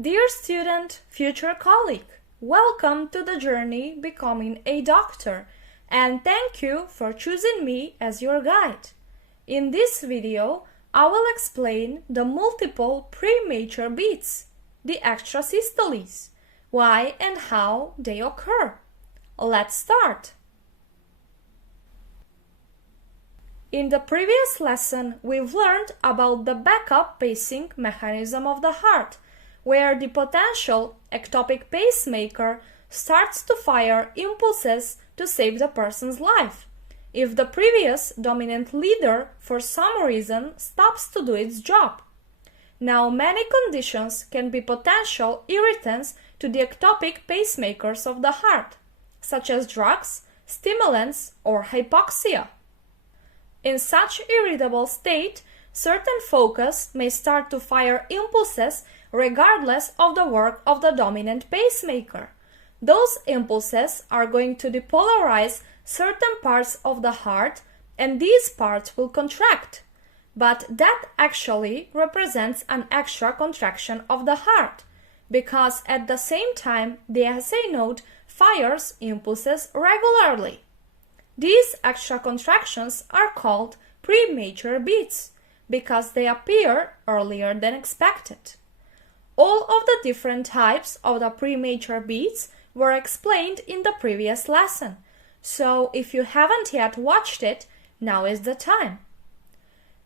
Dear student, future colleague, welcome to the journey becoming a doctor, and thank you for choosing me as your guide. In this video, I will explain the multiple premature beats, the extrasystoles, why and how they occur. Let's start. In the previous lesson, we've learned about the backup pacing mechanism of the heart, where the potential ectopic pacemaker starts to fire impulses to save the person's life, if the previous dominant leader for some reason stops to do its job. Now, many conditions can be potential irritants to the ectopic pacemakers of the heart, such as drugs, stimulants, or hypoxia. In such irritable state, certain focus may start to fire impulses regardless of the work of the dominant pacemaker. Those impulses are going to depolarize certain parts of the heart, and these parts will contract. But that actually represents an extra contraction of the heart, because at the same time the SA node fires impulses regularly. These extra contractions are called premature beats, because they appear earlier than expected. All of the different types of the premature beats were explained in the previous lesson, so if you haven't yet watched it, now is the time.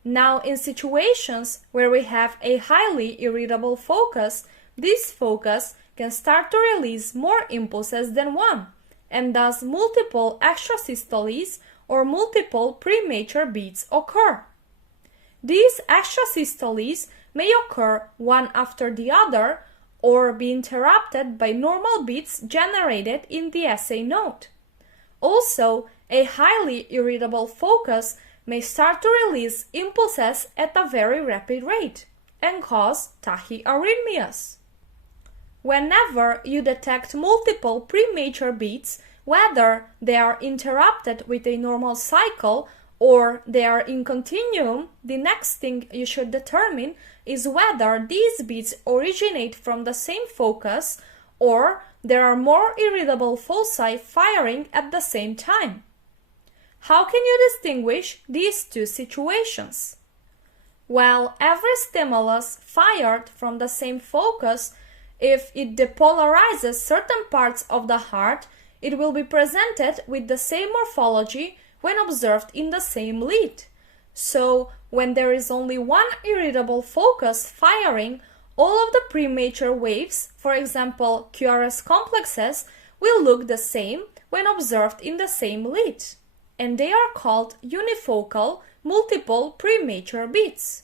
Now, in situations where we have a highly irritable focus, this focus can start to release more impulses than one, and thus multiple extrasystoles or multiple premature beats occur. These extrasystoles may occur one after the other or be interrupted by normal beats generated in the SA node. Also, a highly irritable focus may start to release impulses at a very rapid rate and cause tachyarrhythmias. Whenever you detect multiple premature beats, whether they are interrupted with a normal cycle or they are in continuum, the next thing you should determine is whether these beats originate from the same focus or there are more irritable foci firing at the same time. How can you distinguish these two situations? Well, every stimulus fired from the same focus, if it depolarizes certain parts of the heart, it will be presented with the same morphology when observed in the same lead. So, when there is only one irritable focus firing, all of the premature waves, for example QRS complexes, will look the same when observed in the same lead, and they are called unifocal multiple premature beats.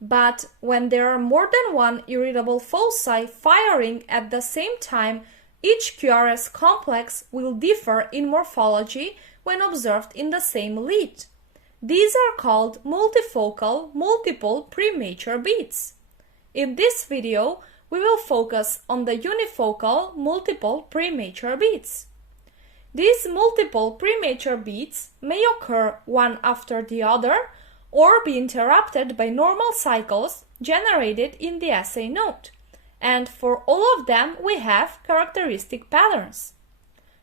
But when there are more than one irritable foci firing at the same time, each QRS complex will differ in morphology when observed in the same lead. These are called multifocal multiple premature beats. In this video, we will focus on the unifocal multiple premature beats. These multiple premature beats may occur one after the other or be interrupted by normal cycles generated in the SA node. And for all of them, we have characteristic patterns.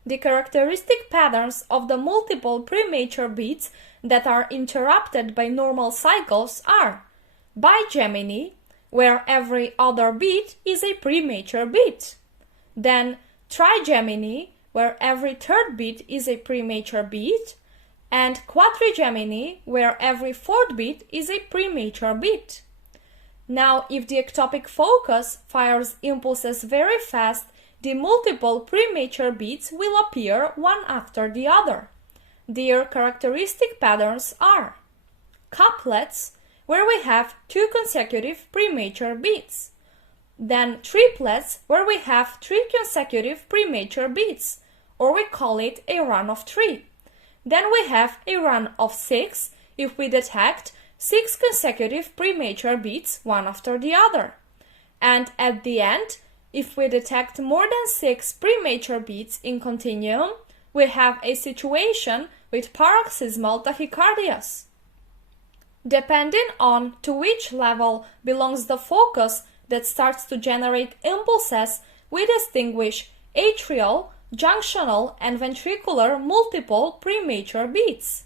The characteristic patterns of the multiple premature beats that are interrupted by normal cycles are Bigeminy, where every other beat is a premature beat. Then Trigeminy, where every third beat is a premature beat. And Quadrigeminy, where every fourth beat is a premature beat. Now, if the ectopic focus fires impulses very fast, the multiple premature beats will appear one after the other. Their characteristic patterns are couplets, where we have two consecutive premature beats. Then triplets, where we have three consecutive premature beats, or we call it a run of 3. Then we have a run of 6 if we detect 6 consecutive premature beats one after the other. And at the end, if we detect more than 6 premature beats in continuum, we have a situation with paroxysmal tachycardias. Depending on to which level belongs the focus that starts to generate impulses, we distinguish atrial, junctional, and ventricular multiple premature beats.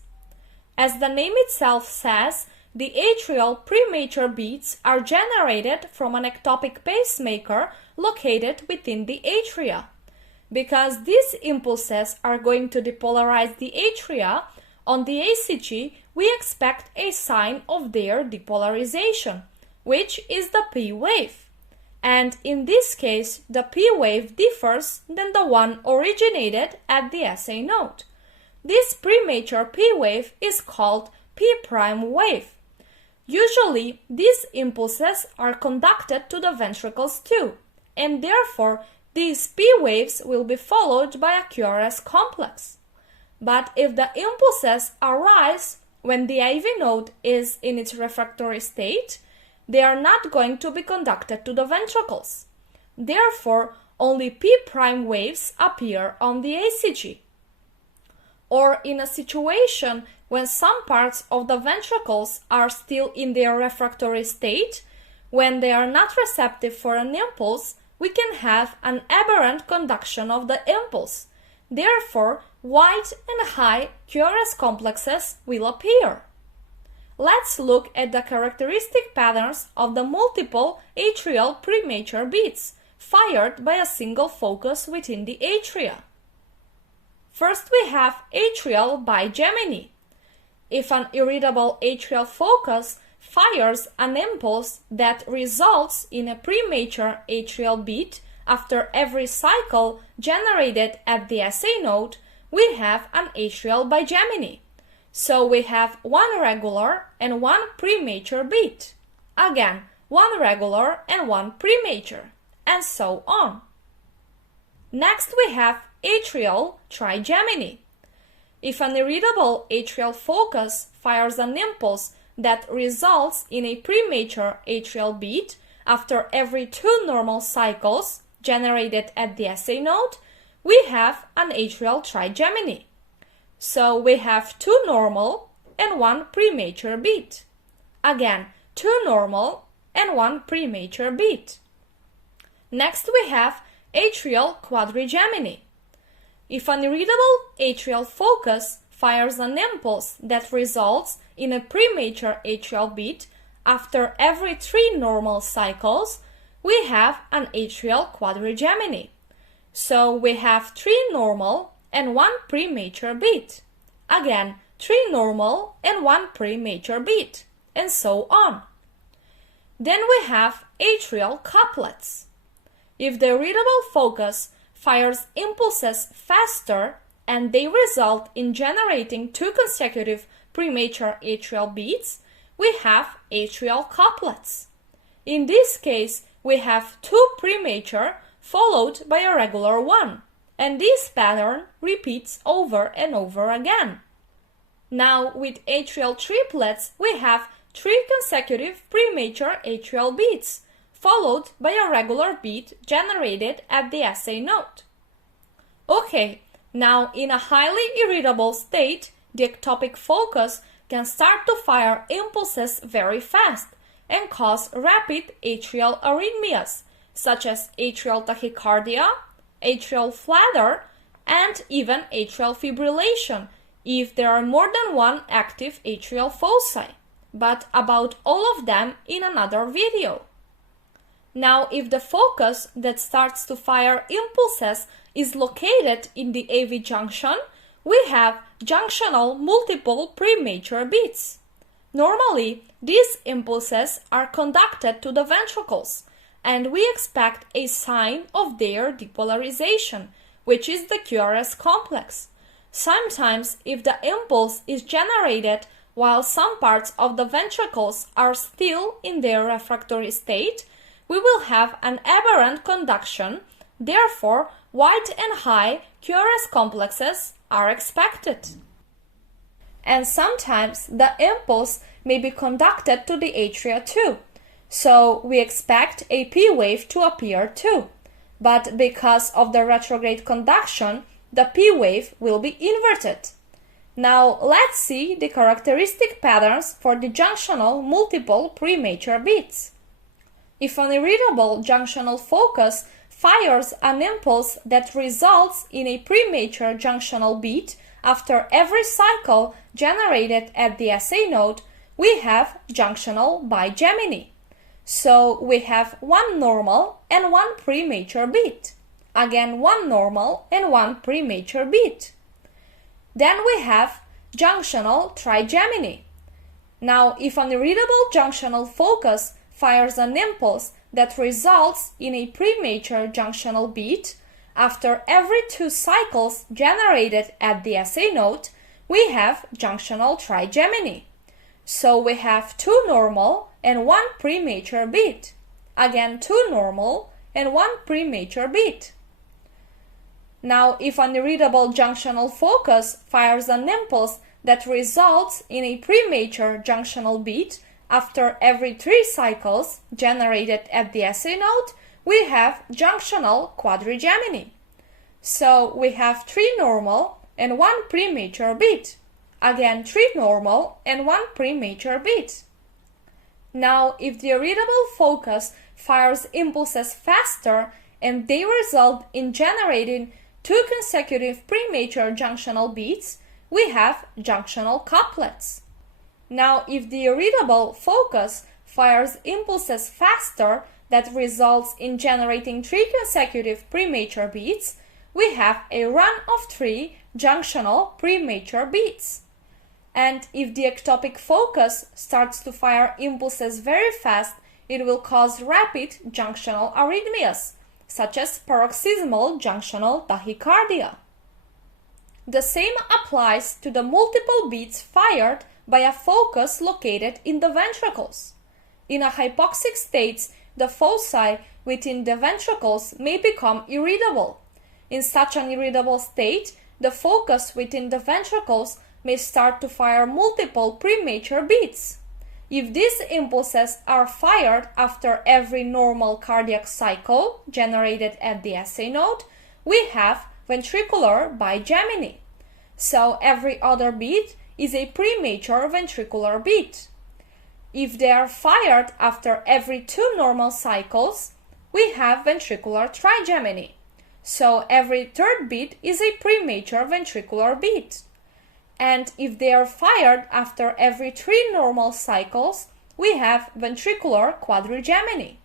As the name itself says, the atrial premature beats are generated from an ectopic pacemaker located within the atria. Because these impulses are going to depolarize the atria, on the EKG we expect a sign of their depolarization, which is the P wave. And in this case, the P wave differs than the one originated at the SA node. This premature P wave is called P prime wave. Usually, these impulses are conducted to the ventricles too, and therefore these P waves will be followed by a QRS complex. But if the impulses arise when the AV node is in its refractory state, they are not going to be conducted to the ventricles. Therefore, only P prime waves appear on the EKG. Or in a situation when some parts of the ventricles are still in their refractory state, when they are not receptive for an impulse, we can have an aberrant conduction of the impulse. Therefore, wide and high QRS complexes will appear. Let's look at the characteristic patterns of the multiple atrial premature beats fired by a single focus within the atria. First, we have atrial bigeminy. If an irritable atrial focus fires an impulse that results in a premature atrial beat after every cycle generated at the SA node, we have an atrial bigeminy. So we have one regular and one premature beat. Again, one regular and one premature, and so on. Next we have atrial trigeminy. If an irritable atrial focus fires an impulse that results in a premature atrial beat after every 2 normal cycles generated at the SA node, we have an atrial trigeminy. So we have 2 normal and 1 premature beat. Again, 2 normal and 1 premature beat. Next we have atrial quadrigeminy. If an irritable atrial focus fires an impulse that results in a premature atrial beat after every 3 normal cycles, we have an atrial quadrigeminy. So we have 3 normal and 1 premature beat. Again, 3 normal and 1 premature beat, and so on. Then we have atrial couplets. If the irritable focus fires impulses faster and they result in generating 2 consecutive premature atrial beats, we have atrial couplets. In this case, we have 2 premature followed by a regular one, and this pattern repeats over and over again. Now, with atrial triplets, we have 3 consecutive premature atrial beats, followed by a regular beat generated at the SA node. Okay, now in a highly irritable state, the ectopic focus can start to fire impulses very fast and cause rapid atrial arrhythmias, such as atrial tachycardia, atrial flutter, and even atrial fibrillation if there are more than 1 active atrial foci, but about all of them in another video. Now, if the focus that starts to fire impulses is located in the AV junction, we have junctional multiple premature beats. Normally, these impulses are conducted to the ventricles, and we expect a sign of their depolarization, which is the QRS complex. Sometimes, if the impulse is generated while some parts of the ventricles are still in their refractory state, we will have an aberrant conduction. Therefore, wide and high QRS complexes are expected. And sometimes the impulse may be conducted to the atria too, so we expect a P wave to appear too. But because of the retrograde conduction, the P wave will be inverted. Now let's see the characteristic patterns for the junctional multiple premature beats. If an irritable junctional focus fires an impulse that results in a premature junctional beat after every cycle generated at the SA node, we have junctional bigeminy. So we have one normal and one premature beat. Again, one normal and one premature beat. Then we have junctional trigeminy. Now, if an irritable junctional focus fires an impulse that results in a premature junctional beat after every 2 cycles generated at the SA node, we have junctional trigeminy. So we have 2 normal and 1 premature beat. Again, 2 normal and 1 premature beat. Now, if an irritable junctional focus fires an impulse that results in a premature junctional beat after every 3 cycles generated at the SA node, we have junctional quadrigeminy. So we have 3 normal and 1 premature beat. Again, 3 normal and 1 premature beat. Now, if the irritable focus fires impulses faster and they result in generating 2 consecutive premature junctional beats, we have junctional couplets. Now, if the irritable focus fires impulses faster that results in generating 3 consecutive premature beats, we have a run of 3 junctional premature beats. And if the ectopic focus starts to fire impulses very fast, it will cause rapid junctional arrhythmias, such as paroxysmal junctional tachycardia. The same applies to the multiple beats fired by a focus located in the ventricles. In a hypoxic state, the foci within the ventricles may become irritable. In such an irritable state, the focus within the ventricles may start to fire multiple premature beats. If these impulses are fired after every normal cardiac cycle generated at the SA node, we have ventricular bigeminy. So every other beat is a premature ventricular beat. If they are fired after every 2 normal cycles, we have ventricular trigeminy. So every 3rd beat is a premature ventricular beat. And if they are fired after every 3 normal cycles, we have ventricular quadrigeminy.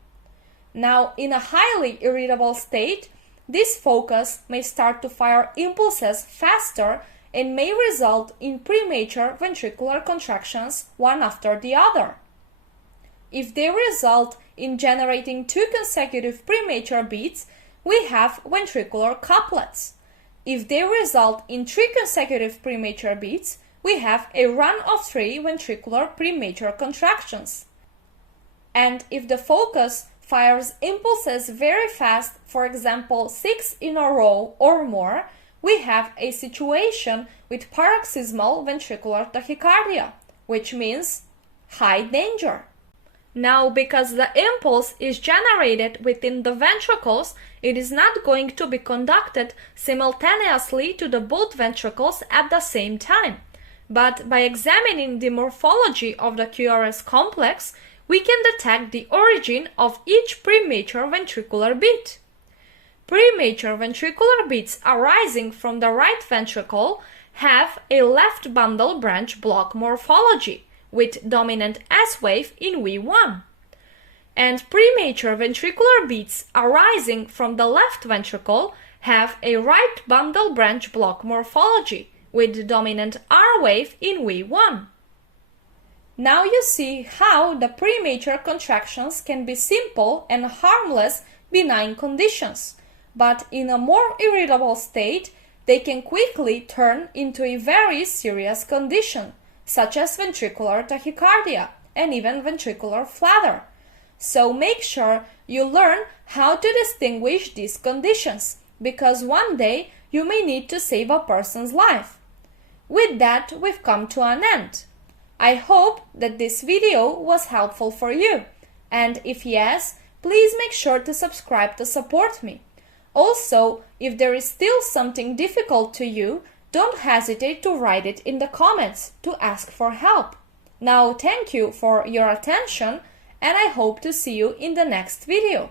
Now, in a highly irritable state, this focus may start to fire impulses faster and may result in premature ventricular contractions one after the other. If they result in generating 2 consecutive premature beats, we have ventricular couplets. If they result in 3 consecutive premature beats, we have a run of 3 ventricular premature contractions. And if the focus fires impulses very fast, for example 6 in a row or more, we have a situation with paroxysmal ventricular tachycardia, which means high danger. Now, because the impulse is generated within the ventricles, it is not going to be conducted simultaneously to the both ventricles at the same time. But by examining the morphology of the QRS complex, we can detect the origin of each premature ventricular beat. Premature ventricular beats arising from the right ventricle have a left bundle branch block morphology, with dominant S wave in V1. And premature ventricular beats arising from the left ventricle have a right bundle branch block morphology, with dominant R wave in V1. Now you see how the premature contractions can be simple and harmless benign conditions, but in a more irritable state, they can quickly turn into a very serious condition, such as ventricular tachycardia and even ventricular flutter. So make sure you learn how to distinguish these conditions, because one day you may need to save a person's life. With that, we've come to an end. I hope that this video was helpful for you, and if yes, please make sure to subscribe to support me. Also, if there is still something difficult to you, don't hesitate to write it in the comments to ask for help. Now, thank you for your attention, and I hope to see you in the next video.